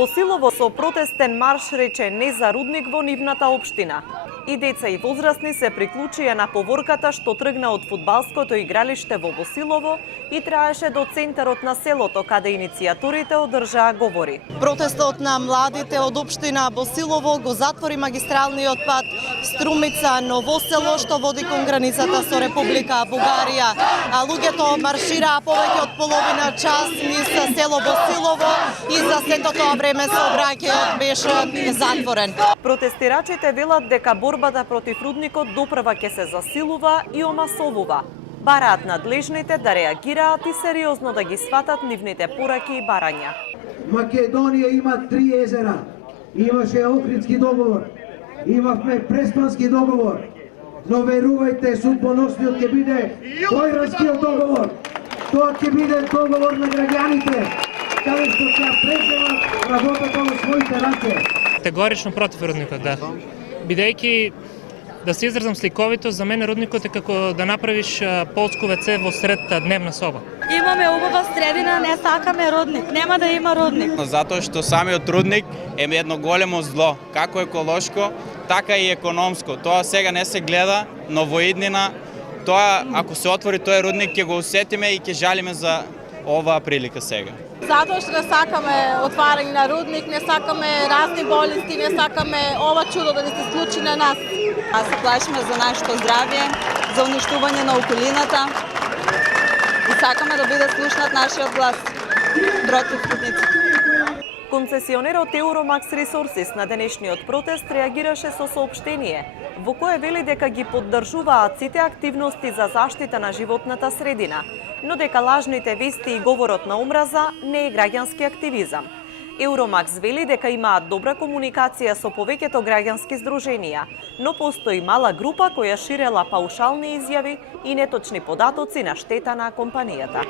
Босилово со протестен марш рече не за рудник во нивната општина. И деца и возрастни се приклучија на поворката што тргна од фудбалското игралиште во Босилово и траеше до центарот на селото, каде иницијаторите одржаа говори. Протестот на младите од општина Босилово го затвори магистралниот пат Струмица-Новосело, што води кон границата со Република Бугарија. А луѓето маршираа повеќе од половина час низ село Босилово и за сето тоа време сообраќајот беше затворен. Протестирачите велат дека борбата против рудникот допрва ќе се засилува и омасовува. Бараат надлежните да реагираат и сериозно да ги сватат нивните пораки и барања. Македонија има 3 езера. Имаше Охридски договор. Имавме Преспански договор. Но верувајте, судбоносниот ќе биде Којранскиот договор. Тоа ќе биде договор на граѓаните, каде што ќе преземат работата во своите раце. Категорично против рудникот, да. Бидејќи, да се изразам сликовито, за мене рудникот е како да направиш полско веце во сред дневна соба. Имаме убава средина, не сакаме рудник, нема да има рудник. Затоа што самиот рудник е едно големо зло, како еколошко, така и економско. Тоа сега не се гледа, но во иднина, тоа ако се отвори тој рудник ќе го усетиме и ќе жалиме за оваа прилика сега. Затоа што не сакаме отварање на рудник, не сакаме разни болести, не сакаме ова чудо да ни се случи на нас. А се плашиме за нашето здравје, за уништување на околината и сакаме да биде слушнат нашиот глас против рудниците. Концесионерот Euromax Resources на денешниот протест реагираше со соопштение, во кое вели дека ги поддржуваат сите активности за заштита на животната средина, но дека лажните вести и говорот на омраза не е граѓански активизам. Euromax вели дека имаат добра комуникација со повеќето граѓански здруженија, но постои мала група која ширела паушални изјави и неточни податоци на штета на компанијата.